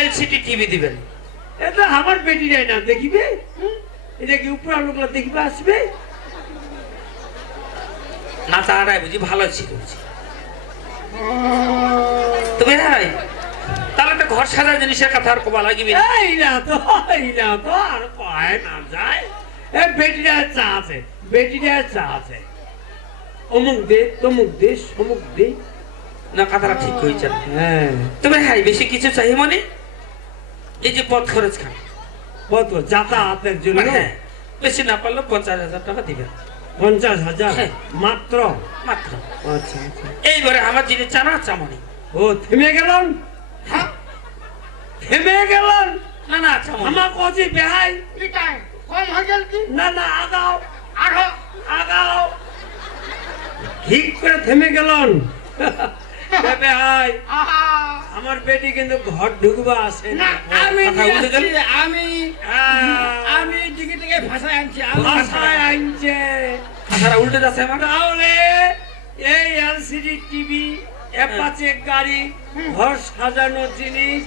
LCD TV দিবেন। এটা আমার বেটি যায় না দেখিবে? এটা কি উপর লোকরা দেখিবে আসবে? না তারাই বুঝি ভালো ছিল। তবে ভাই তাহলে তো ঘর সাজার জিনিসের কথা আর কবা লাগিবে না। এই না তো এই না তো আর পায় না যায় এ বেটিটা চা আছে বেটিটা চা আছে। অমুক দে তমুক দে সমুক দে। না কথাটা ঠিক হয়েছে হ্যাঁ। তবে হ্যাঁ বেশি কিছু চাই মানে এই যে পথ খরচ খান। কত যাতায়াতের জন্য। হ্যাঁ বেশি না পারলেও পঞ্চাশ হাজার টাকা দিবেন। পঞ্চাশ হাজার? হ্যাঁ। মাত্র? মাত্র। আচ্ছা আচ্ছা। এইবারে আমার যিনি চানা চামনি। ও থেমে গেলেন? হ্যাঁ। থেমে গেলেন? না না চামনি। আমার কজি বেহাই। এটাই কম হয়ে গেল কি? না না আগাও। আরও। আগাও। ঠিক করে থেমে গেলেন। আমার বেটি কিন্তু ঘর ঢুকবা আসে না। না আমি আমি। আমি দিকে ভাষায় আনছি ভাষায় আনছে। উল্টে যাচ্ছে আমার। তাহলে এই এলসিডি টিভি অ্যাপাচে গাড়ি ঘর সাজানো জিনিস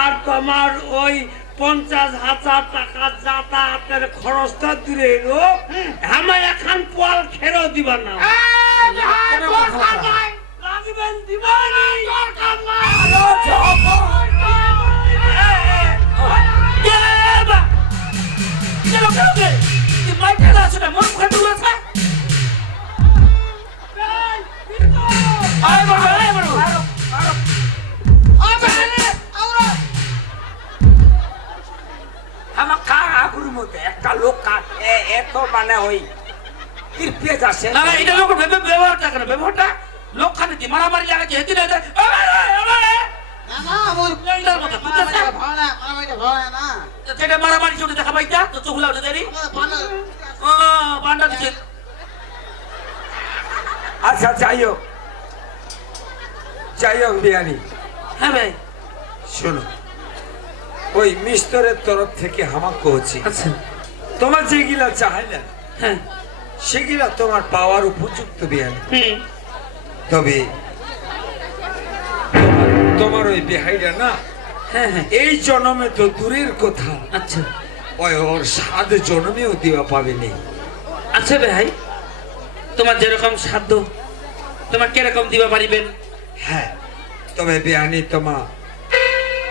আর তোমার ওই পঞ্চাশ হাজার টাকা যাতায়াতের খরচটা দূরে এলো আমার এখন পোয়াল খেরো দিবা না। লাগবেন দিবানি দরকার নাই। আমার কা আগুর মধ্যে একটা লোক কা এ- এত মানে ওই তিরপিয়ে যাচ্ছে না এটা লোক ব্যবহারটা কেন ব্যবহারটা লোক খানে দি মারামারি লাগাচ্ছে হেঁটে না না। যেটা মারামারি চোটে দেখা পাইতা তো চোখলা উঠে দেরি ও পান্ডা দিচ্ছে আচ্ছা যাই হোক যাই হোক বিয়ানি হ্যাঁ ভাই শোনো ওই মিস্তরের তরফ থেকে আমাকে হচ্ছে আচ্ছা তোমার যেগুলা চাইলেন হ্যাঁ সেগুলা তোমার পাওয়ার উপযুক্ত বিয়ানি হুম তবে তোমার- ওই বেহাইরা না? হ্যাঁ হ্যাঁ। এই জন্মে তো দূরের কথা। আচ্ছা। ওই ওর সাত জন্মেও দেওয়া পাবেনি আচ্ছা ভাই তোমার যেরকম সাধ্য তোমার কীরকম দিবা পারিবেন? হ্যাঁ তবে বেহানি তোমা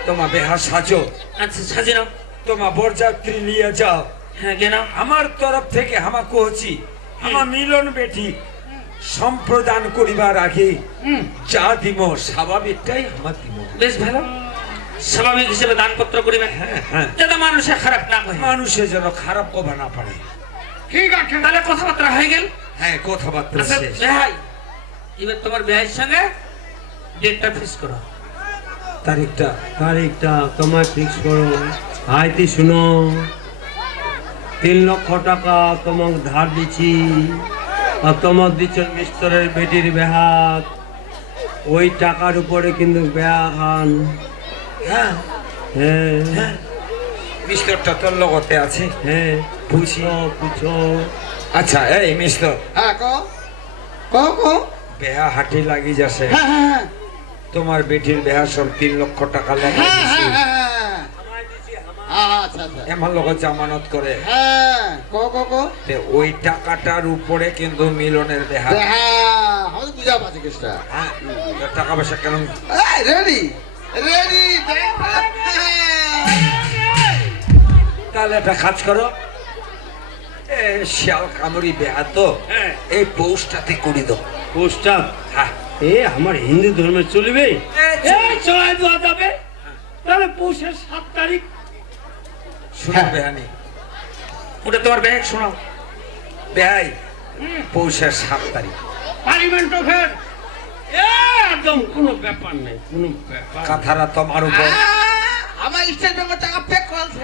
তোমা বেহা সাজো। আচ্ছা সাজে নাও। তোমা বরযাত্রী নিয়ে যাও। হ্যাঁ কেন আমার তরফ থেকে হামা কহছি আমার মিলন বেটি সম্প্রদান করিবার আগে যা দিব স্বাভাবিকটাই আমার দিব। বেশ ভালো। স্বাভাবিক হিসেবে দানপত্র করিবেন। হ্যাঁ হ্যাঁ। যাতে মানুষে খারাপ না হয়। মানুষে যেন খারাপ কবা না পারে। ঠিক আছে তাহলে কথাবার্তা হয়ে গেল। হ্যাঁ কথাবার্তা আচ্ছা শেষ। ভাই এবার তোমার ভাইয়ের সঙ্গে ডেটটা ফিক্স করো। তারিখটা তারিখটা তোমার ফিক্স করো। আইতি শুনো তিন লক্ষ টাকা তোমাক ধার দিচ্ছি। আর তোমার দিচ্ছ মিস্তরের বেটির বেহাত। ওই টাকার উপরে কিন্তু বেহান হ্যাঁ। হ্যাঁ। হ্যাঁ। মিস্টারটা তোর লগতে আছে। হ্যাঁ। বুঝি। পুছো পুছো। আচ্ছা এই মিস্টার। হ্যাঁ কো কো কো বেহা হাঁটি লাগি যাচ্ছে হ্যাঁ হ্যাঁ হ্যাঁ। তোমার বেটির বেহা সব তিন লক্ষ টাকা লাগা হ্যাঁ দিছি। হ্যাঁ হ্যাঁ হ্যাঁ হ্যাঁ, আচ্ছা আচ্ছা। এমন লগত জামানত করে। হ্যাঁ। কো কো কো? তে ওই টাকাটার উপরে কিন্তু মিলনের বেহা হ্যাঁ আমি বুঝা পাচ্ছি কেসটা হ্যাঁ টাকা পয়সা কেন রেডি রেডি তাহলে একটা কাজ করো। শিয়াল কামড়ি বেহা তো হ্যাঁ। এই পৌষটাতে করে দাও। পোস্টার হ্যাঁ। এ আমার হিন্দু ধর্মে চলবে? চলে। যাবে? তাহলে পৌষের সাত তারিখ হ্যাঁ। বেহানি। ওটা তোমার ব্যাগ শোনাও। বেহাই পৌষের সাত তারিখ। পারিবেন তো ফের। এ, একদম কোনো ব্যাপার নেই কোনো ব্যাপার কথাটা তোমার উপর। আমার স্টেট ব্যাংকের টাকা পে করছে।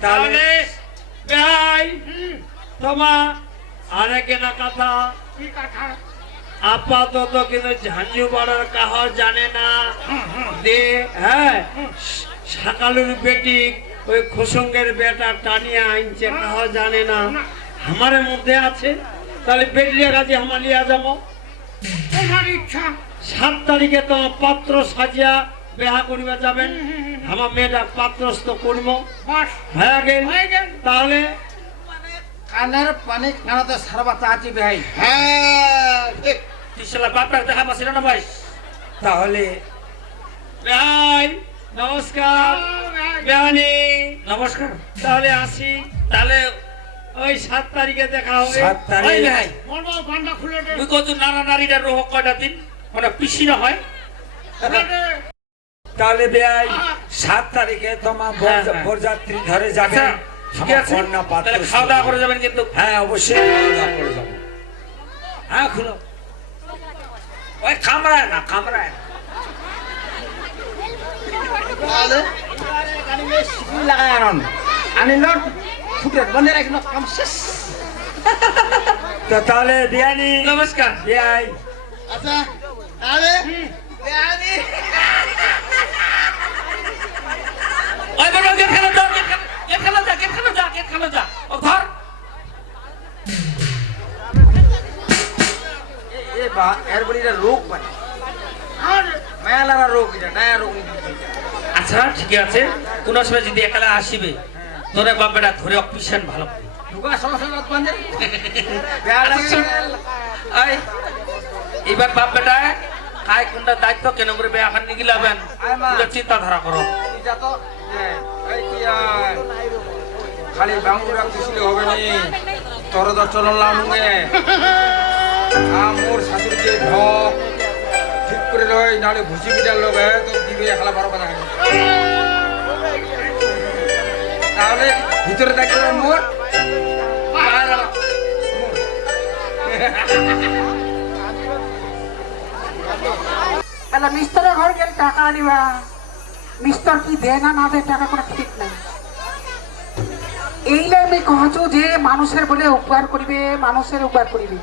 তাহলে তাহলে ভাই তোমা আরে কেনা কথা। কি কথা? আপাতত কিন্তু ঝাঞ্ঝু বাড়ার কাহ জানে না। দে হ্যাঁ। সকালের বেটি ওই খুসঙ্গের বেটা টানিয়া আনছে কাহ জানে না। আমাদের মধ্যে আছে। তাহলে বেটির কাছে আমার লিয়া যাব। তোমার ইচ্ছা। সাত তারিখে তোমার পাত্র সাজিয়া বেহা করিবা যাবেন। আমার মেয়েটা পাত্রস্থ করব। হয়ে হয়ে। তাহলে কানের পানি কানাতে সারবা চাচি ভাই হ্যাঁ। ঠিক বাপের দেখা পাচ্ছিল না ভাই। তাহলে ভাই নমস্কার। বেহানি নমস্কার। তাহলে আসি। তাহলে ওই সাত তারিখে দেখা হবে। সাত তারিখ। ভাই তুই কত নানা নারীটা রোহ কয়টা দিন? মানে পিসি না হয় তাহলে বেয়াই সাত তারিখে তোমার হ্যাঁ, হ্যাঁ। বরযাত্রী ধরে যাবে। আচ্ছা ঠিক আছে। কন্যা পাত্র তাহলে খাওয়া দাওয়া করে যাবেন কিন্তু। হ্যাঁ অবশ্যই খাওয়া দাওয়া করে যাব। হ্যাঁ খুলো। ওই কামড়ায় না কামড়ায় না। लगाएनन् अनि ल फुटेर बन्दै राख्नु काम सेस त तले बिहानी। नमस्कार। बिहाई। अच्छा आले আচ্ছা ঠিক আছে? কোন সময় যদি একালা আসিবে তোরে বাপেটা ধরে অপিশন ভালো আই এবার বাপ বেটা কাই কোনটা দায়িত্ব কেন করে বে এখন নিগিলাবেন আয় মা। চিন্তাধারা করো। খালি বাঙ্গুরা খুশিলে হবে নি। তোর তো চলন লামুগে মোর শাশুড়িকে ঢক ঠিক করে লয় নাহলে ভুসি পিটার লোক তো দিবে খালা বড় কথা। তাহলে ভিতরে দেখতে মোর তাহলে মিস্তরের ঘর গেলে টাকা আনিবা। মিস্তর কি দে না না দে টাকা কোনো ঠিক নাই। এইলে আমি কহছো যে মানুষের বলে উপকার করিবে, মানুষের উপকার করিবে।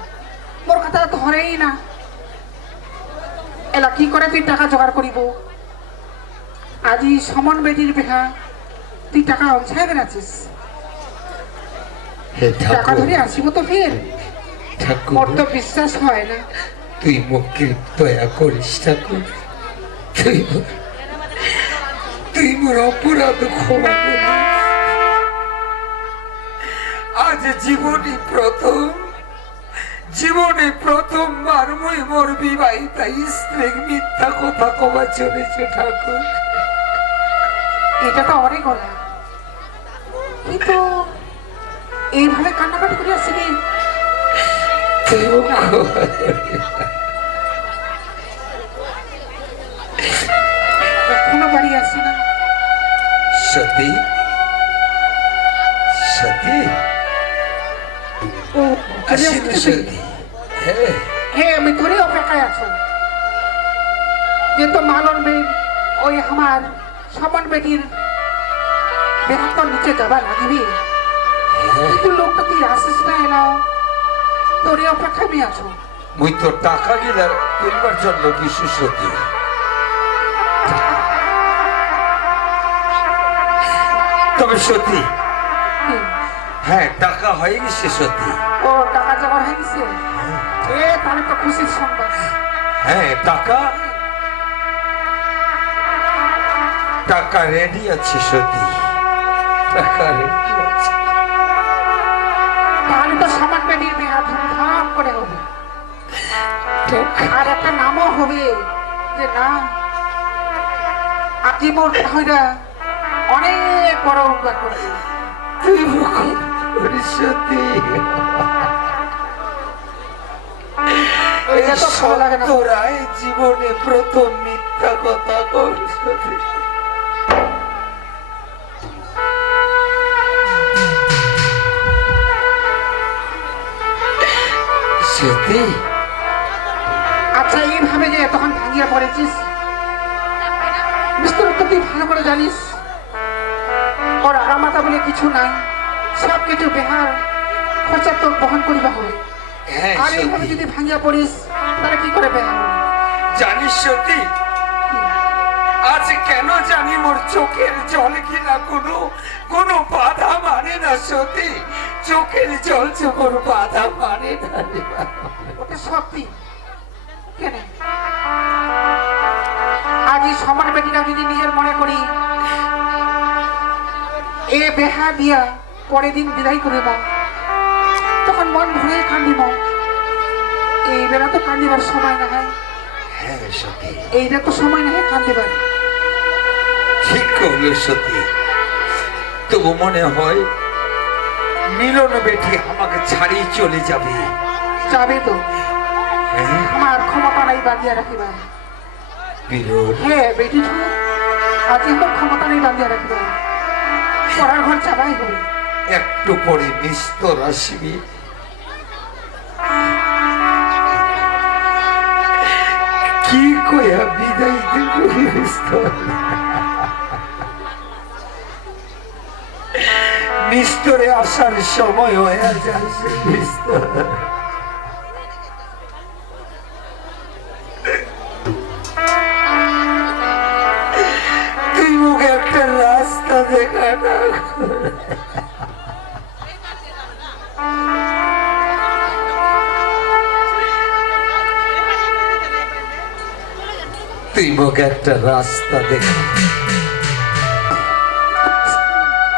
মোর কথা ধরেই না। এলা কি করে তুই টাকা জোগাড় করিব? আজি সমন বেটির বেহা। তুই টাকা হে টাকা ধরে আসিব তো ফের। মোর তো বিশ্বাস হয় না। তুই মুখকে দয়া করিস ঠাকুর। তুই তুই মোর অপরাধ ক্ষমা আজ জীবনে প্রথম জীবনে প্রথম বার মই মোর বিবাহিতা স্ত্রী মিথ্যা কথা কবা চলেছে ঠাকুর। এটা তো অনেক গলা। কিন্তু এইভাবে কান্নাকাটি করে আসছিলি তুই ক্ষমা করিস। এখনও বাড়ি আসি না। সতী? সতী? হ্যাঁ। আমি তোরই অপেক্ষায় আছো। যে তো মালন মেয়ে ওই আমার সমান বেটির বেহাতর নিচে যাবা লাগিবি। কিন্তু লোকটা তুই আসিস না এলা? তোরই অপেক্ষায় আমি আছো। মুই তো টাকা গিলা কিনবার জন্য কিছু সতী তবে সতী হুম। হ্যাঁ টাকা হয়ে গেছে সত্যি। ও টাকা জমা হয়ে গেছে? এ তাহলে তো খুশির সংবাদ। হ্যাঁ টাকা টাকা রেডি আছে সতী। টাকা রেডি আছে। তাহলে তো সমান বেটির ধুমধাম করে হবে। আর একটা নামও হবে যে না হইরা অনেক বড় উপকার করবে তুই সতী। ওইটা তো ভালো লাগে না। তোরাই জীবনে প্রথম মিথ্যা কথা কর সতী আচ্ছা এইভাবে যে তখন ভাঙিয়া পড়েছিস বিস্তর তুই ভালো করে জানিস। ওর আরামাতা বলে কিছু নাই সব কিছু বেহার খরচা তো বহন করিবা হবে। হ্যাঁ আর এইভাবে যদি ভাঙিয়া পড়িস তাহলে কি করে বেহার জানিস সতী আজ কেন জানি মোর চোখের জল কিনা কোনো কোনো বাধা মানে না সতী চোখের জল মোর বাধা মানে না সত্যি। কেন? আজ এই সমান বেটিটা যদি নিজের মনে করি এ বেহা দিয়া পরের দিন বিদায় করিব। তখন মন ভরে কান্দিব। এই বেলা তো কান্দিবার সময় না হয় হ্যাঁ এইটা তো সময় না হয় কান্দিবার। ঠিক করল সতী। তবু মনে হয় মিলন বেটি আমাকে ছাড়িয়ে চলে যাবে। যাবে তো। আমার ক্ষমতা নাই বাঁধিয়া রাখিবার হ্যাঁ বেটি আজ আমার ক্ষমতা নেই বাঁধিয়া রাখিবার পড়ার ঘর হবে। একটু পরে আসিবি কি কয়া বিদায় দেব নিস্তর নিস্তরে আসার সময় হয়ে যাচ্ছে নিস্তর মুখে একটা রাস্তা দেখ।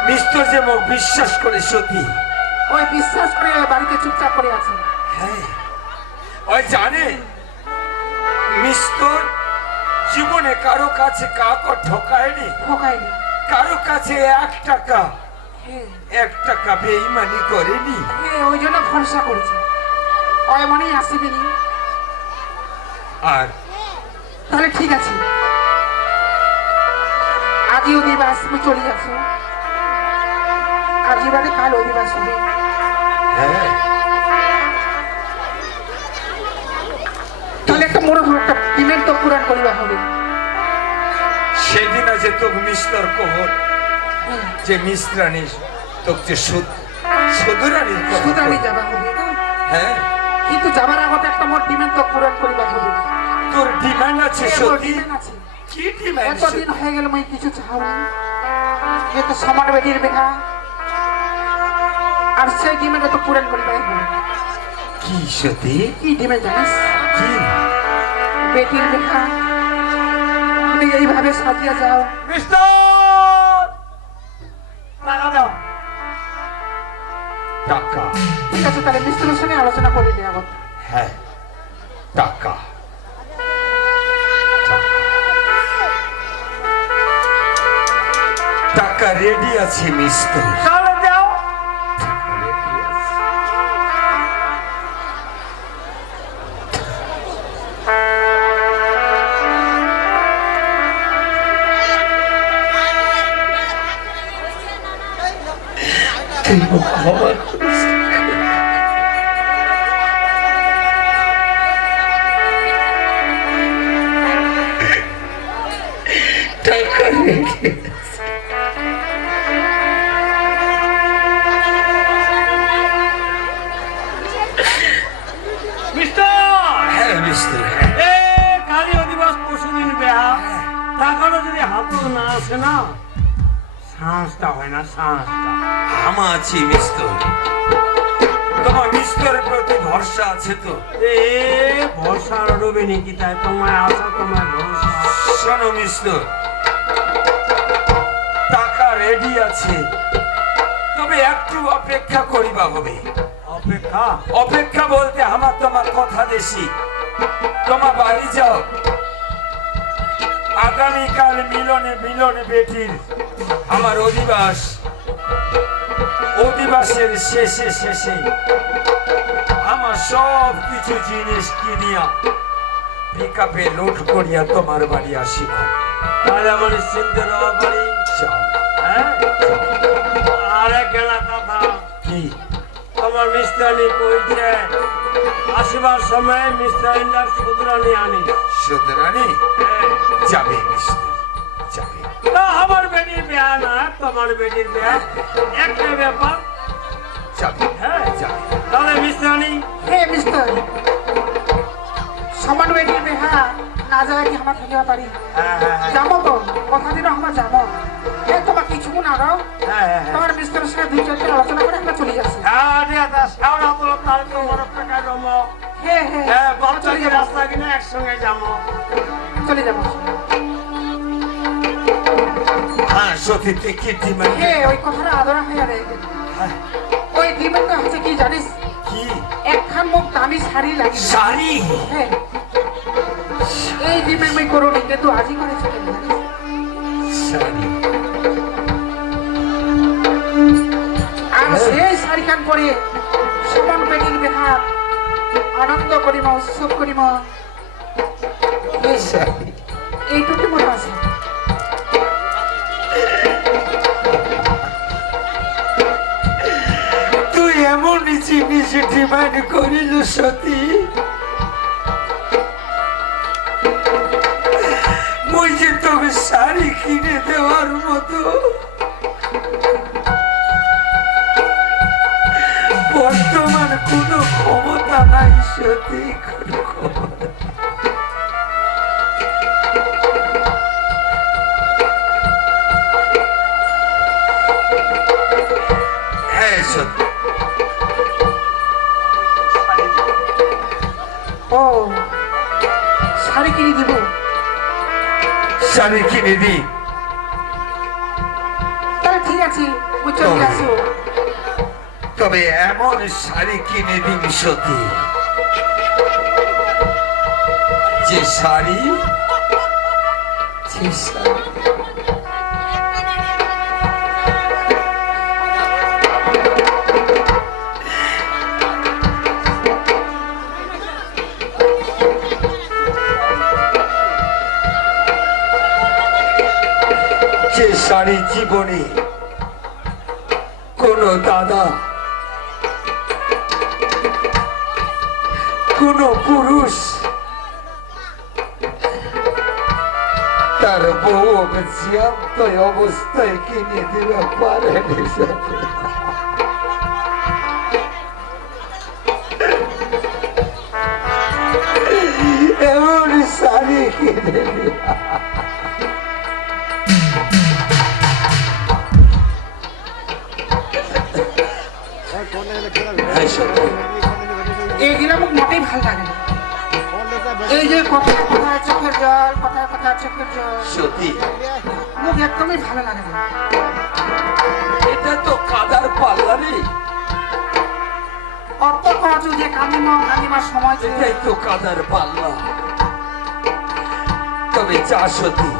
মিস্টার যে মুখ বিশ্বাস করে সতী। ওই বিশ্বাস করে বাড়িতে চুপচাপ করে আছে। হ্যাঁ। ওই জানে মিস্তর জীবনে কারও কাছে কাউকে ঠকায়নি। ঠকাইনি কারও কাছে এক টাকা হ্যাঁ। এক টাকা বেইমানি করেনি। হ্যাঁ ওই জন্য ভরসা করছে। ওই মনেই আসিবিনি আর তাহলে ঠিক আছে। আজই অধিবাস তুমি চলে যাচ্ছ আজই বাদে কাল অধিবাস হবে হ্যাঁ। তাহলে একটা মোড় একটা তো পূরণ করিবা হবে। সেদিন আছে মিস্তর কহর যে মিস্ত্রানি তোকে সুদ সুতরাং কহর। যাবা হবে হ্যাঁ। কিন্তু যাবার আগতে একটা মোট ডিমের তো পূরণ করিবা হবে। তোর ডিমান্ড আছে সত্যি? ডিমান্ড আছে। কি ডিমান্ড এতদিন হয়ে গেল মই কিছু চাওনি এ তো সমান বেটির বেহা। আর সেই ডিমের তো পূরণ করিবাই হবে কি সত্যি? কি ডিমে জানিস? কি? বেটির বেহা। তুমি এইভাবে সাজিয়া যাও। মিস্টার! টাকা দাও। টাকা। ঠিক আছে তাহলে মিস্ত্রির সঙ্গে আলোচনা করে নিয়ে হ্যাঁ টাকা। টাকা রেডি আছে মিস্তর তাই তোমায় আশা তোমায় ভরসা শোনো মিস্তর টাকা রেডি আছে। তবে একটু অপেক্ষা করিবা হবে। অপেক্ষা? অপেক্ষা বলতে আমার তোমার কথা দেশি তোমার বাড়ি যাও। আগামীকাল মিলনে মিলনে বেটির আমার অধিবাস। অধিবাসের শেষে শেষে আমার সব কিছু জিনিস কিনিয়া পিক আপে লোড করিয়া তোমার বাড়ি আসিব। তাহলে আমার পারি যাও। হ্যাঁ? আরে গেলা কথা। কি? তোমার মিস্ত্রানি কইছে আসিবার সময় মিস্ত্রানিটা সুতরানি আনি। সুতরাং হ্যাঁ। যাবে যাবে। আমার বেটির বিয়া না তোমার বেটির বিয়া। একটা ব্যাপার। যাবে হ্যাঁ? যাবে। তাহলে মিস্ত্রানি হে মিস্টার সমান বেটি বেহা না যায় কি আমার থাকিব পারি যাব তো কথা দিন আমার যাব। হ্যাঁ তোমার কিছু না হ্যাঁ তোমার মিস্টারের সঙ্গে দুই চারটে আলোচনা করে আমরা চলে যাচ্ছি। হ্যাঁ হ্যাঁ রাস্তা হ্যাঁ, হ্যাঁ। কিনা একসঙ্গে যাব। চলে যাব। আর সত্যি সতীতে কি ডিমান্ড ওই কথাটা আদরা হয়ে ওই ডিমান্ডটা হচ্ছে কি জানিস? একখান মুখ দামি শাড়ি লাগে শাড়ি? হ্যাঁ। এই আমি করুনি কিন্তু আজই করে শাড়ি। আর সেই শাড়িখান পরে সমান পেটির বেহার আনন্দ করিম উৎসব করিম এইটুকু মনে আছে ডিমান্ড করিল সতী। মুই যে তোকে শাড়ি কিনে দেওয়ার মতো। বর্তমান কোনো ক্ষমতা নাই সতী। শাড়ি কিনে দেব। শাড়ি কিনে দি। তাহলে ঠিক আছে ওই চলে আসো। তবে এমন শাড়ি কিনে দিন সতী। যে শাড়ি যে শাড়ি। যে শাড়ি জীবনে। কোন দাদা, কোন পুরুষ তার বউ জ্যান্ত অবস্থায় কিনে পারেনি সাথে এমন শাড়ি কিনে দিল হ্যাঁ মোটেই ভালো লাগে না। এই যে কথায় কথায় চোখের জল কথায় কথায় চোখের জল। সত্যি? একদমই ভালো লাগে না। এটা তো কাদার পাল্লা রে অত যে কালিমা কালিমার সময় এটাই তো কাদার পাল্লা। তবে যা সত্যি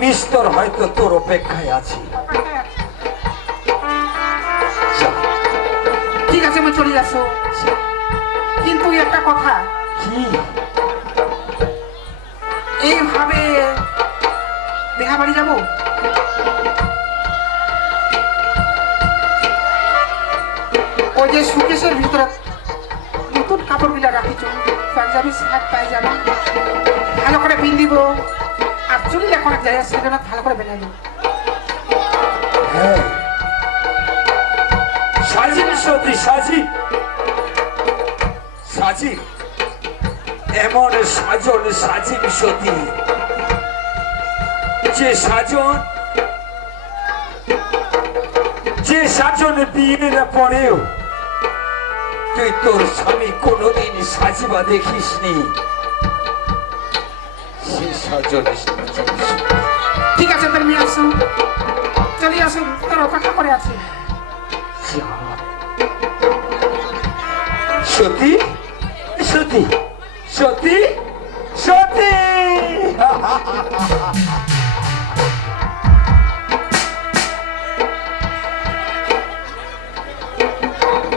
মিস্তর হয়তো তোর অপেক্ষায় আছে। চলে যাচ্ছ কিন্তু একটা কথা। কি? এইভাবে দেখা বাড়ি যাব? ওই যে সুকেশের ভিতরে নতুন কাপড়গুলা রাখিছ পাঞ্জাবি শার্ট পায়জামা। ভালো করে পিন্দিব আর চুলি এখন যাই সেটা ভালো করে বেনাইব হ্যাঁ। সাজি সাজি। সাজি। এমন সাজন সাজিন সতী। যে সাজন যে সাজন বিয়ের পরেও তুই তোর স্বামী কোনোদিন সাজিবা দেখিসনি। সে সাজন ঠিক আছে তুমি আসো চলে আসো তোর অপেক্ষা করে আছি। সতী সতী সতী সতী